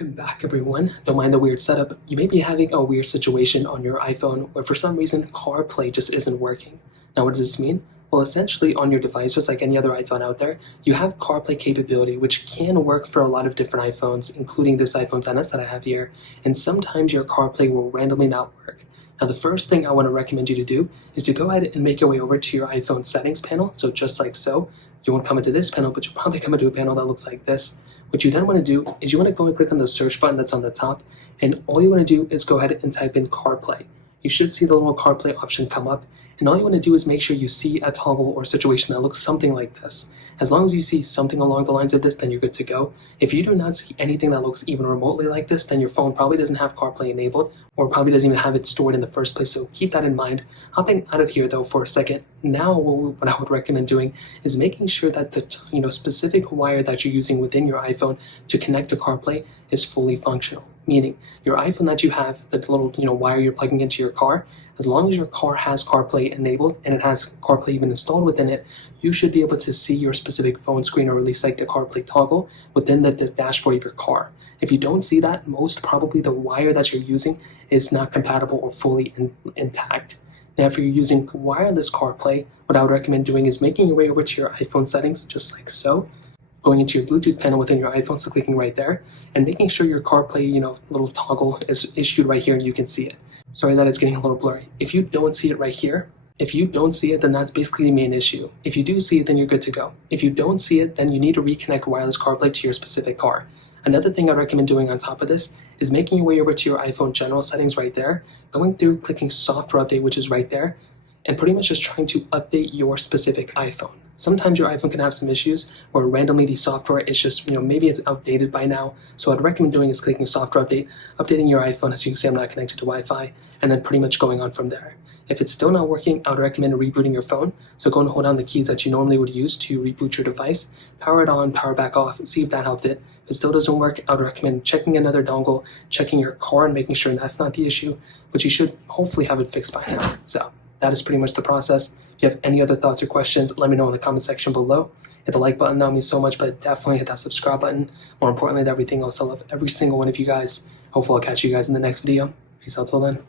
Welcome back, everyone. Don't mind the weird setup. You may be having a weird situation on your iPhone where for some reason CarPlay just isn't working. Now, what does this mean? Well, essentially on your device, just like any other iPhone out there, you have CarPlay capability, which can work for a lot of different iPhones, including this iPhone XS that I have here, and sometimes your CarPlay will randomly not work. Now, the first thing I want to recommend you to do is to go ahead and make your way over to your iPhone settings panel. So just like so, you won't come into this panel, but you'll probably come into a panel that looks like this. What you then want to do is you want to go and click on the search button that's on the top, and all you want to do is go ahead and type in CarPlay. You should see the little CarPlay option come up, and all you want to do is make sure you see a toggle or situation that looks something like this. As long as you see something along the lines of this, then you're good to go. If you do not see anything that looks even remotely like this, then your phone probably doesn't have CarPlay enabled, or probably doesn't even have it stored in the first place, so keep that in mind. Hopping out of here though for a second, now what I would recommend doing is making sure that the specific wire that you're using within your iPhone to connect to CarPlay is fully functional. Meaning, your iPhone that you have, the little wire you're plugging into your car, as long as your car has CarPlay enabled and it has CarPlay even installed within it, you should be able to see your specific phone screen, or at least like the CarPlay toggle within the dashboard of your car. If you don't see that, most probably the wire that you're using is not compatible or fully intact. Now, if you're using wireless CarPlay, what I would recommend doing is making your way over to your iPhone settings, just like so, going into your Bluetooth panel within your iPhone, so clicking right there, and making sure your CarPlay, little toggle is issued right here and you can see it. Sorry that it's getting a little blurry. If you don't see it right here, then that's basically the main issue. If you do see it, then you're good to go. If you don't see it, then you need to reconnect wireless CarPlay to your specific car. Another thing I recommend doing on top of this is making your way over to your iPhone general settings right there, going through, clicking software update, which is right there, and pretty much just trying to update your specific iPhone. Sometimes your iPhone can have some issues where randomly the software is just, maybe it's outdated by now. So what I'd recommend doing is clicking software update, updating your iPhone. As you can see, I'm not connected to Wi-Fi, and then pretty much going on from there. If it's still not working, I would recommend rebooting your phone. So go and hold down the keys that you normally would use to reboot your device, power it on, power back off, and see if that helped it. If it still doesn't work, I would recommend checking another dongle, checking your car and making sure that's not the issue, but you should hopefully have it fixed by now. So that is pretty much the process. If you have any other thoughts or questions, let me know in the comment section below. Hit the like button, that would mean so much, but definitely hit that subscribe button. More importantly than everything else, I love every single one of you guys. Hopefully I'll catch you guys in the next video. Peace out till then.